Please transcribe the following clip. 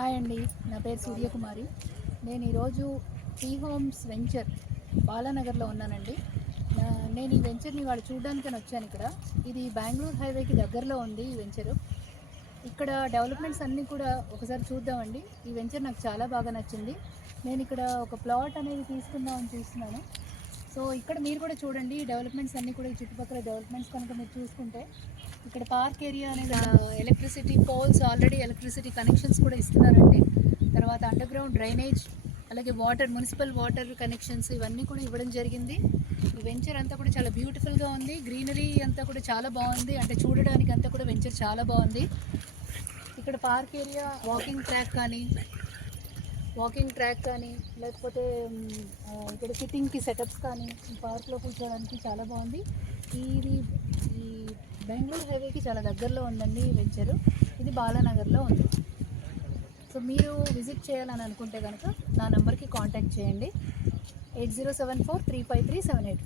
Hi అండి, నా పేరు సూర్యకుమారి. నేను ఈరోజు టీ హోమ్స్ వెంచర్ బాలానగర్లో ఉన్నానండి. నేను ఈ వెంచర్ని వాడు చూడడానికని వచ్చాను. ఇది బెంగళూరు హైవేకి దగ్గరలో ఉంది ఈ వెంచరు. ఇక్కడ డెవలప్మెంట్స్ అన్నీ కూడా ఒకసారి చూద్దామండి. ఈ వెంచర్ నాకు చాలా బాగా నచ్చింది. నేను ఇక్కడ ఒక ప్లాట్ అనేది తీసుకుందామని చూస్తున్నాను. సో ఇక్కడ మీరు కూడా చూడండి, ఈ డెవలప్మెంట్స్ అన్నీ కూడా, ఈ చుట్టుపక్కల డెవలప్మెంట్స్ కనుక మీరు చూసుకుంటే ఇక్కడ పార్క్ ఏరియా అనేది, electricity poles, already electricity connections కూడా ఇస్తున్నారండి. తర్వాత అండర్ గ్రౌండ్ డ్రైనేజ్, అలాగే వాటర్, మున్సిపల్ వాటర్ కనెక్షన్స్ ఇవన్నీ కూడా ఇవ్వడం జరిగింది. ఈ వెంచర్ అంతా కూడా చాలా బ్యూటిఫుల్గా ఉంది. గ్రీనరీ అంతా కూడా చాలా బాగుంది. అంటే చూడడానికి అంతా కూడా వెంచర్ చాలా బాగుంది. ఇక్కడ పార్క్ ఏరియా, వాకింగ్ ట్రాక్ కానీ లేకపోతే ఇక్కడ సిట్టింగ్కి సెటప్స్ కానీ, పార్క్లో కూర్చోవడానికి చాలా బాగుంది. ఈ బెంగళూరు హైవేకి చాలా దగ్గరలో ఉందండి ఈ వెంచరు. ఇది బాలానగర్లో ఉంది. సో మీరు విజిట్ చేయాలని అనుకుంటే కనుక నా నెంబర్కి కాంటాక్ట్ చేయండి. 8074353784.